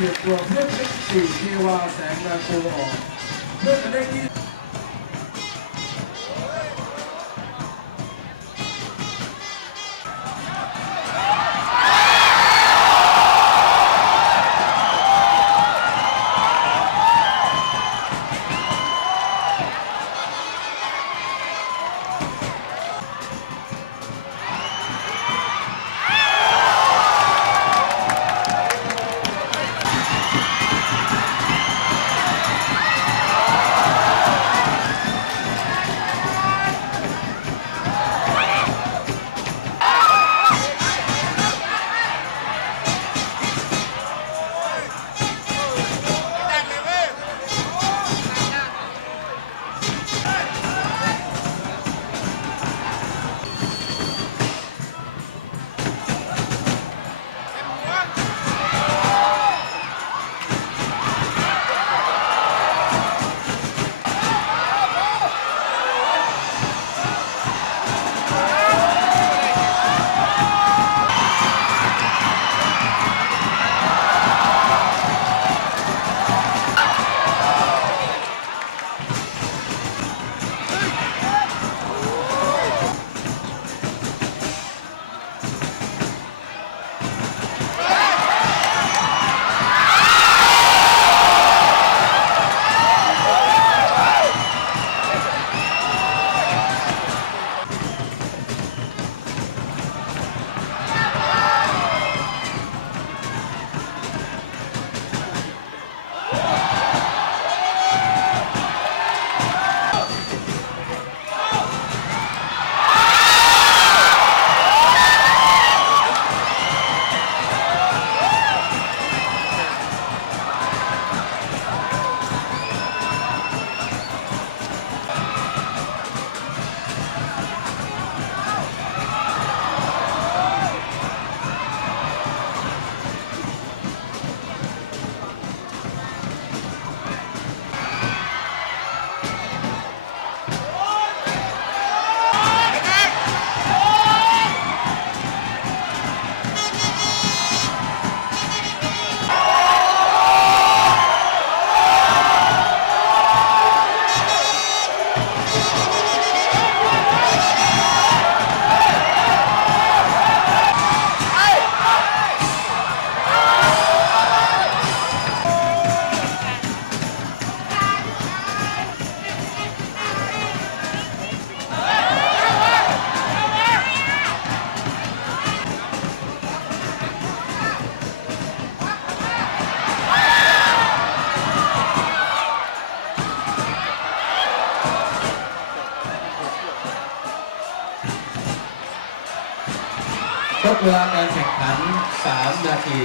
เกียรติตัวเพื่อนเป็นสี่เทวาแสงนาโกออกเพื่อนจะได้ที่ ดเวลาการแข่งขัน 3 นาที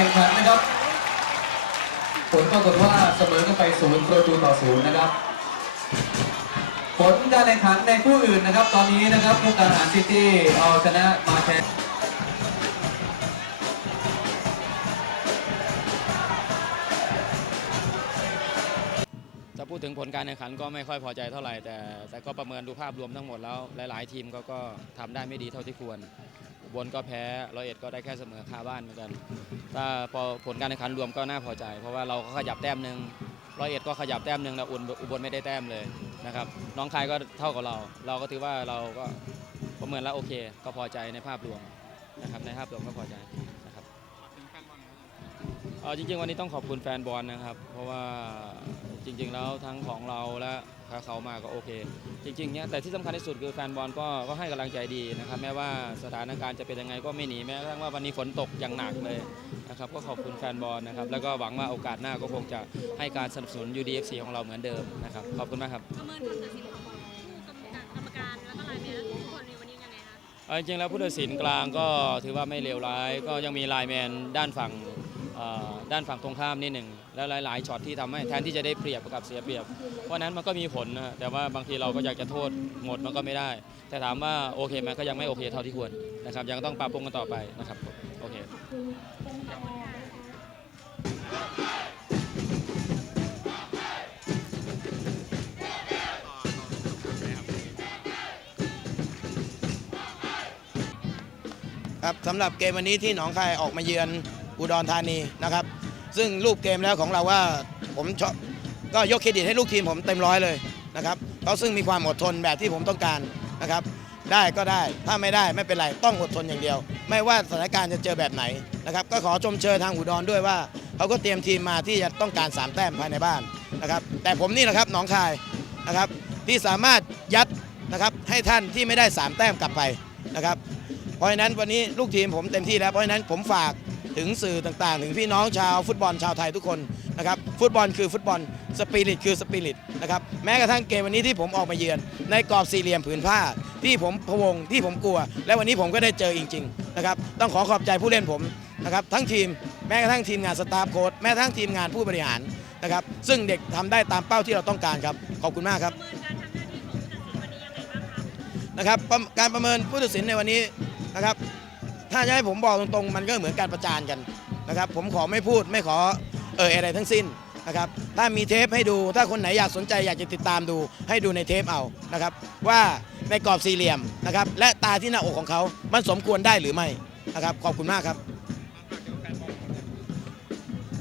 ข่งขันนะครับ ผลปรากฏว่าเสมอกันไปศูนย์ประตูต่อศูนย์นะครับ ผลการแข่งขันในคู่อื่นนะครับ ตอนนี้นะครับมุกดาหารซิตี้เอาชนะมาแทนจะพูดถึงผลการแข่งขันก็ไม่ค่อยพอใจเท่าไหร่แต่แต่ก็ประเมินดูภาพรวมทั้งหมดแล้วหลาย ๆ ทีมก็ก็ทำได้ไม่ดีเท่าที่ควร บลก็แพ้ร้อยเอ็ดก็ได้แค่เสมอคาบ้านเหมือนกัน ถ้าพอผลการแข่งขันรวมก็น่าพอใจ เพราะว่าเราก็ขยับแต้มหนึ่งร้อยเอ็ดก็ขยับแต้มหนึ่งแล้วอุบลอุบลไม่ได้แต้มเลยนะครับ น้องคายก็เท่ากับเรา เราก็ถือว่าเราก็ประเมินแล้วโอเค ก็พอใจในภาพรวมนะครับในภาพรวมก็พอใจ เออจริงๆวันนี้ต้องขอบคุณแฟนบอลนะครับ เพราะว่าจริงๆแล้วทั้งของเราและเขามาก็โอเค จริงๆเนี่ยแต่ที่สำคัญที่สุดคือแฟนบอลก็ก็ให้กำลังใจดีนะครับ แม้ว่าสถานการณ์จะเป็นยังไงก็ไม่หนีแม้กระทั่งว่าวันนี้ฝนตกอย่างหนักเลยนะครับก็ขอบคุณแฟนบอลนะครับ แล้วก็หวังว่าโอกาสหน้าก็คงจะให้การสนับสนุน UDFC ของเราเหมือนเดิมนะครับขอบคุณมากครับประเมินคำตัดสินของบอลการแล้วก็ไลน์แมนทุกคนในวันนี้ยังไงคะเอาจริงๆแล้วผู้ตัดสินกลางก็ถือว่าไม่เลวร้าย ก็ยังมีไลน์แมนด้านฝั่งเอ่อ ด้านฝั่งตรงข้ามนิดหนึ่งแล้วหลาย ๆช็อตที่ทำให้แทนที่จะได้เปรียบกับเสียเปรียบ เพราะนั้นมันก็มีผลนะแต่ว่าบางทีเราก็อยากจะโทษหมดมันก็ไม่ได้ แต่ถามว่าโอเคไหมก็ยังไม่โอเคเท่าที่ควรนะครับยังต้องปรับปรุงกันต่อไปนะครับโอเคครับสำหรับเกมวันนี้ที่หนองคายออกมาเยือน อุดรธานีนะครับ ซึ่งรูปเกมแล้วของเราว่าผมชอบก็ยกเครดิตให้ลูกทีมผมเต็มร้อยเลยนะครับเขาซึ่งมีความอดทนแบบที่ผมต้องการนะครับ ได้ก็ได้ถ้าไม่ได้ไม่เป็นไรต้องอดทนอย่างเดียว ไม่ว่าสถานการณ์จะเจอแบบไหนนะครับ ก็ขอชมเชยทางอุดรด้วยว่าเขาก็เตรียมทีมมาที่จะต้องการ 3 แต้มภายในบ้านนะครับแต่ผมนี่แหละครับหนองคายนะครับที่สามารถยัดนะครับให้ท่านที่ไม่ได้ 3 แต้มกลับไปนะครับ เพราะฉะนั้นวันนี้ลูกทีมผมเต็มที่แล้วเพราะฉะนั้นผมฝาก ถึงสื่อต่างๆ ถึงพี่น้องชาวฟุตบอลชาวไทยทุกคนนะครับฟุตบอลคือฟุตบอลสปิริตคือสปิริตนะครับแม้กระทั่งเกมวันนี้ที่ผมออกมาเยือน ในกรอบสี่เหลี่ยมผืนผ้า ที่ผมพะวงที่ผมกลัว และวันนี้ผมก็ได้เจอจริงๆนะครับต้องขอขอบใจผู้เล่นผมนะครับทั้งทีมแม้กระทั่งทีมงานสตาฟโค้ชแม้กระทั่งทีมงานผู้บริหารนะครับซึ่งเด็กทำได้ตามเป้าที่เราต้องการครับขอบคุณมากครับนะครับการประเมินผู้ตัดสินในวันนี้นะครับ ถ้าจะให้ผมบอกตรงๆ มันก็เหมือนการประจานกันนะครับ ผมขอไม่พูดไม่ขอเอ่ยอะไรทั้งสิ้นนะครับ ถ้ามีเทปให้ดู ถ้าคนไหนอยากสนใจอยากจะติดตามดู ให้ดูในเทปเอานะครับ ว่าในกรอบสี่เหลี่ยมนะครับ และตาที่หน้าอกของเขา มันสมควรได้หรือไม่นะครับ ขอบคุณมากครับ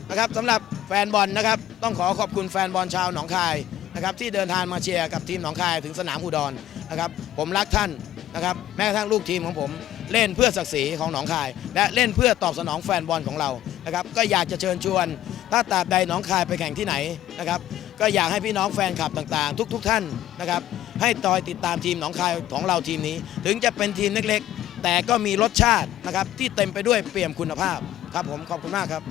นะครับสำหรับแฟนบอลนะครับ ต้องขอขอบคุณแฟนบอลชาวหนองคายนะครับ ที่เดินทางมาเชียร์กับทีมหนองคายถึงสนามอุดรนะครับ ผมรักท่านนะครับ แม้กระทั่งลูกทีมของผม เล่นเพื่อศักดิ์ศรีของหนองคาย และเล่นเพื่อตอบสนองแฟนบอลของเรานะครับก็อยากจะเชิญชวน ถ้าตราบใดหนองคายไปแข่งที่ไหนนะครับก็อยากให้พี่น้องแฟนคลับต่างๆ ทุกๆท่านนะครับให้ตอยติดตามทีมหนองคายของเราทีมนี้ ถึงจะเป็นทีมเล็กๆ แต่ก็มีรสชาตินะครับที่เต็มไปด้วยเปี่ยมคุณภาพครับผมขอบคุณมากครับ